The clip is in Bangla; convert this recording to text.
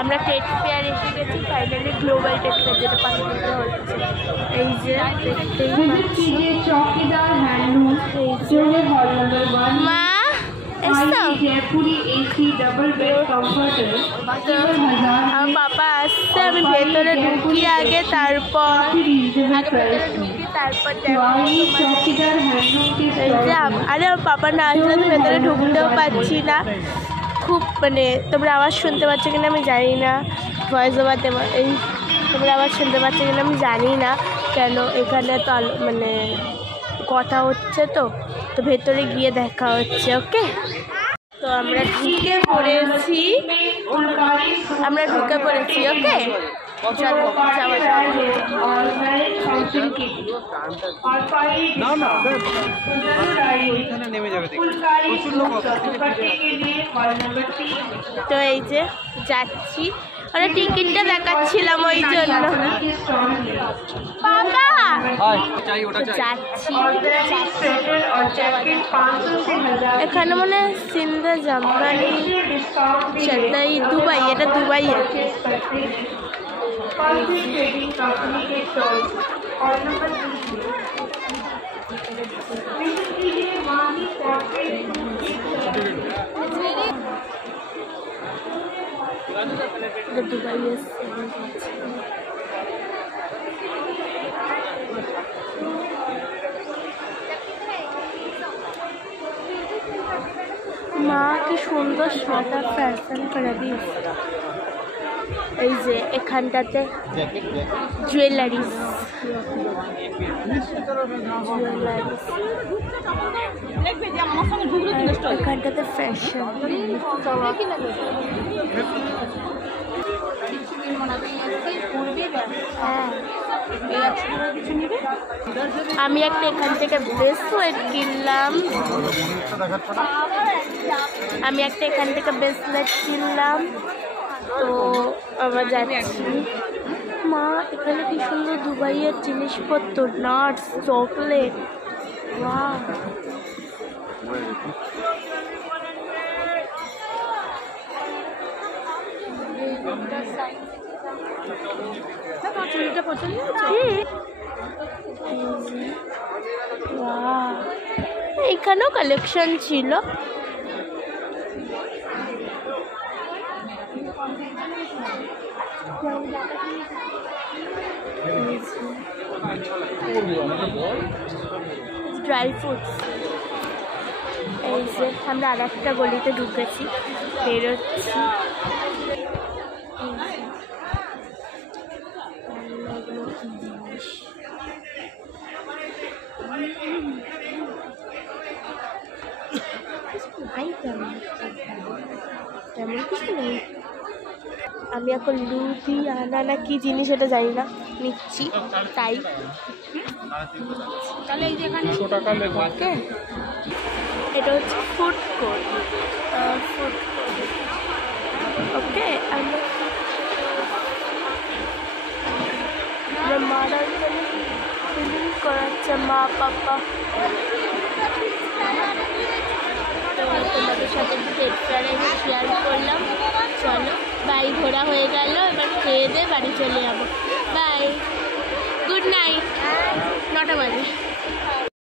আমরা টেট ফেয়ার এসে গেছি, ফাইনালি গ্লোবাল টেট ফেয়ার যেটা পাখিতে হচ্ছে। এই যে মা আমার পাপা আসছে, আমি ভেতরে ঢুকি আগে, তারপর আরে আমার পাপা না আসলে তো ভেতরে ঢুকতেও পারছি না। খুব মানে তোমরা আওয়াজ শুনতে পাচ্ছ কিনা আমি জানি না, ভয়েস ওভার এই তোমরা আওয়াজ শুনতে পাচ্ছ কিনা আমি জানি না, কেন এখানে তো মানে কথা হচ্ছে, তো ভেতরে গিয়ে দেখা হচ্ছে। ওকে, তো আমরা ঢুকে পড়েছি, ওকে চলো যাওয়া যাক। তো এই যে যাচ্ছি, মানে টিকিটটা দেখাচ্ছিলাম ওই জন্য। যাচ্ছি এখানে মানে সিন্ধা জামদানি চাঁদাই দুবাই, এটা দুবাই আছে। দুবাই মা কি সুন্দর সাদা ফ্যাশন করে দিয়েছে। এই যে এখানটাতে জুয়েলারিস, এখানটাতে ফ্যাশন। আমি একটা এখান থেকে ব্রেসলেট কিনলাম, তো আবার যাচ্ছি। মা এখানে কি সুন্দর দুবাইয়ের জিনিসপত্র, নাটস, চকলেট, ওয়াও। এখানেও কালেকশন ছিল। Dry fruits. এই যে আমরা আর একটা গলিতে ঢুকেছি, বেরোচ্ছি। তেমন কিছু নেই। আমি এখন লুধিয়ানা না কি জিনিস এটা জানি না, নিচ্ছি তাই। তাহলে এই যে এখানে ওকে, এটা হচ্ছে ফুড কোর্ট, ওকে। আমরা মারা ফিলিং করাচ্ছে মা পাপা। তোমাদের সাথে টেট ফেয়ারে শেয়ার করলাম। চলো বাই, ঘোরা হয়ে গেল, এবার খেয়ে দিয়ে বাড়ি চলে যাবো। বাই, গুড নাইট, 9টা বাজে।